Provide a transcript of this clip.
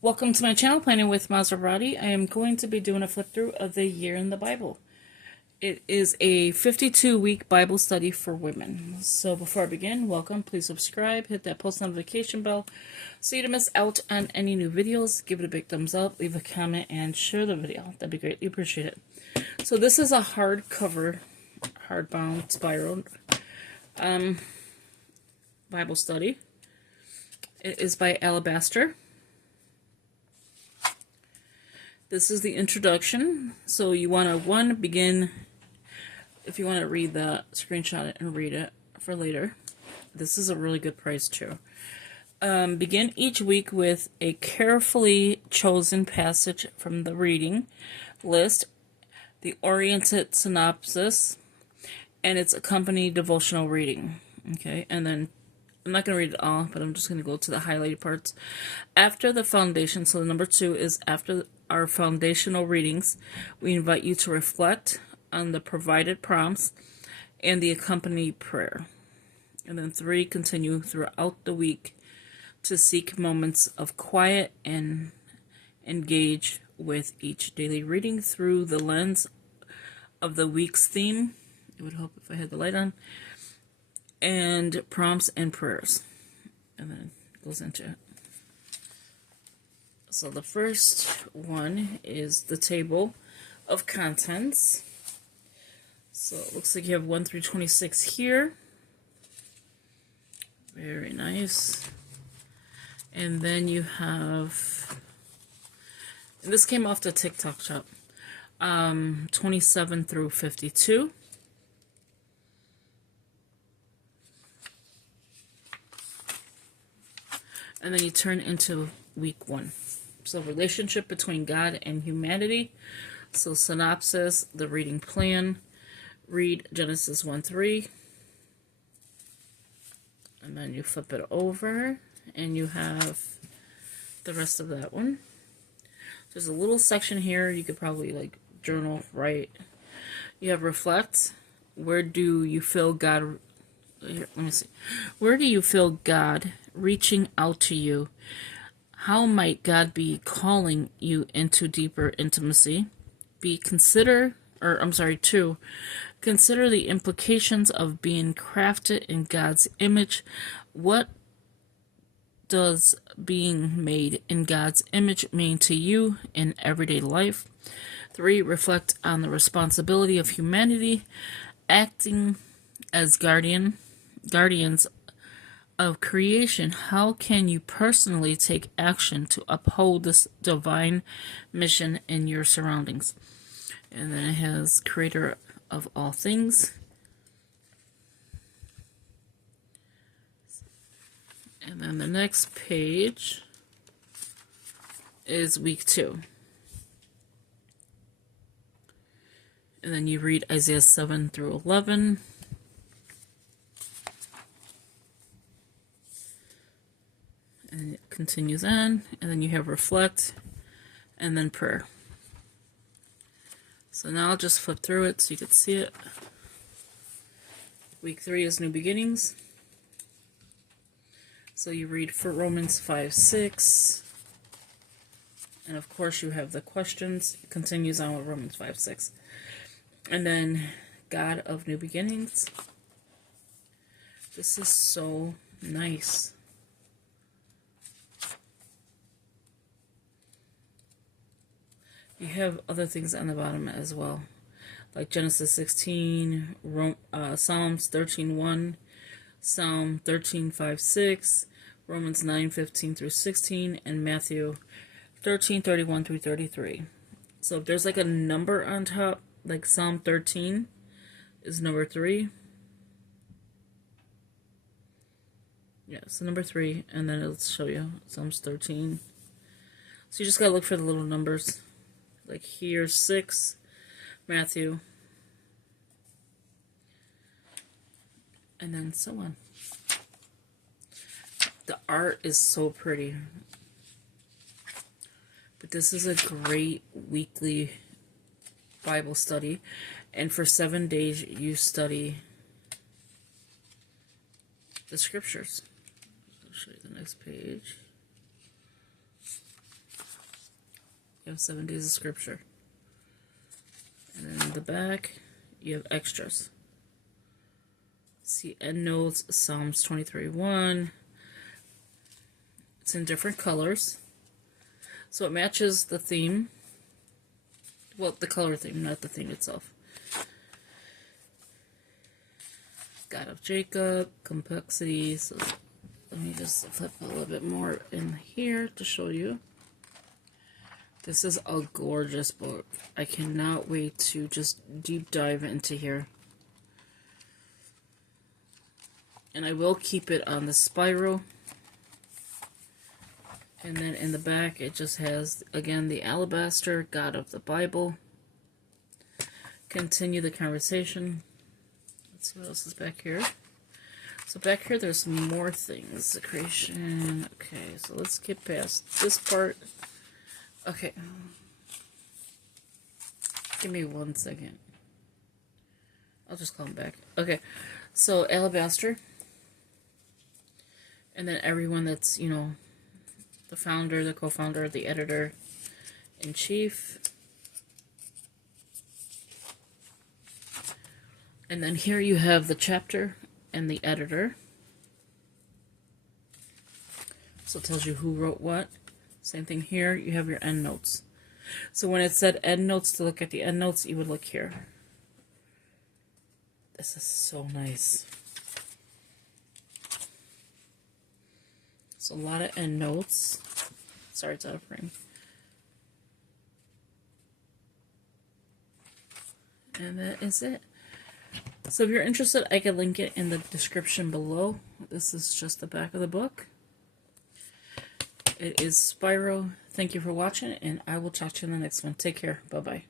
Welcome to my channel, Planning with Maserati. I am going to be doing a flip through of the year in the Bible. It is a 52-week Bible study for women. So before I begin, welcome. Please subscribe, hit that post notification bell so you don't miss out on any new videos. Give it a big thumbs up, leave a comment, and share the video. That'd be greatly appreciated. So this is a hardcover, hardbound, spiral Bible study. It is by Alabaster. This is the introduction, so you want to, begin, if you want to read that, screenshot it and read it for later. This is a really good price, too. Begin each week with a carefully chosen passage from the reading list, the oriented synopsis, and its accompanied devotional reading. Okay, and then I'm not going to read it all, but I'm just going to go to the highlighted parts. After the foundation, so the number 2 is after our foundational readings, we invite you to reflect on the provided prompts and the accompanied prayer. And then 3, continue throughout the week to seek moments of quiet and engage with each daily reading through the lens of the week's theme. It would help if I had the light on. And prompts and prayers. And then it goes into it. So the first one is the table of contents. So it looks like you have 1 through 26 here. Very nice. And then you have, and this came off the TikTok shop, 27 through 52. And then you turn into week 1. So relationship between God and humanity. So synopsis, the reading plan. Read Genesis 1-3. And then you flip it over and you have the rest of that one. There's a little section here you could probably like journal, write. You have reflect. Where do you feel God? Here, let me see. Where do you feel God reaching out to you? How might God be calling you into deeper intimacy? 2, consider the implications of being crafted in God's image. What does being made in God's image mean to you in everyday life? 3, reflect on the responsibility of humanity acting as guardians of creation. How can you personally take action to uphold this divine mission in your surroundings? And then it has creator of all things. And then the next page is week 2. And then you read Isaiah 7 through 11. And it continues on, and then you have reflect, and then prayer. So now I'll just flip through it so you can see it. Week 3 is new beginnings. So you read for Romans 5:6. And of course you have the questions. It continues on with Romans 5:6. And then God of new beginnings. This is so nice. You have other things on the bottom as well, like Genesis 16, Psalms 13:1, Psalm 13:5-6, Romans 9:15 through 16, and Matthew 13:31 through 33. So if there's like a number on top, like Psalm 13 is number 3. Yeah, so number 3, and then it'll show you Psalms 13. So you just gotta look for the little numbers. Like here, 6, Matthew, and then so on. The art is so pretty. But this is a great weekly Bible study. And for 7 days, you study the scriptures. I'll show you the next page. You have 7 days of scripture. And then in the back, you have extras. See endnotes, Psalms 23:1. It's in different colors. So it matches the theme. Well, the color theme, not the theme itself. God of Jacob, complexity. So let me just flip a little bit more in here to show you. This is a gorgeous book. I cannot wait to just deep dive into here. And I will keep it on the spiral. And then in the back it just has, again, the alabaster, God of the Bible. Continue the conversation. Let's see what else is back here. So back here there's some more things. The creation. Okay, so let's skip past this part. Okay. Give me 1 second. I'll just call him back. Okay. So alabaster. And then everyone that's, you know, the founder, the co-founder, the editor-in-chief. And then here you have the chapter and the editor. So it tells you who wrote what. Same thing here, you have your endnotes. So when it said endnotes, to look at the endnotes, you would look here. This is so nice. So a lot of endnotes. Sorry, it's out of frame. And that is it. So if you're interested, I can link it in the description below. This is just the back of the book. It is Spyro. Thank you for watching, and I will talk to you in the next one. Take care. Bye-bye.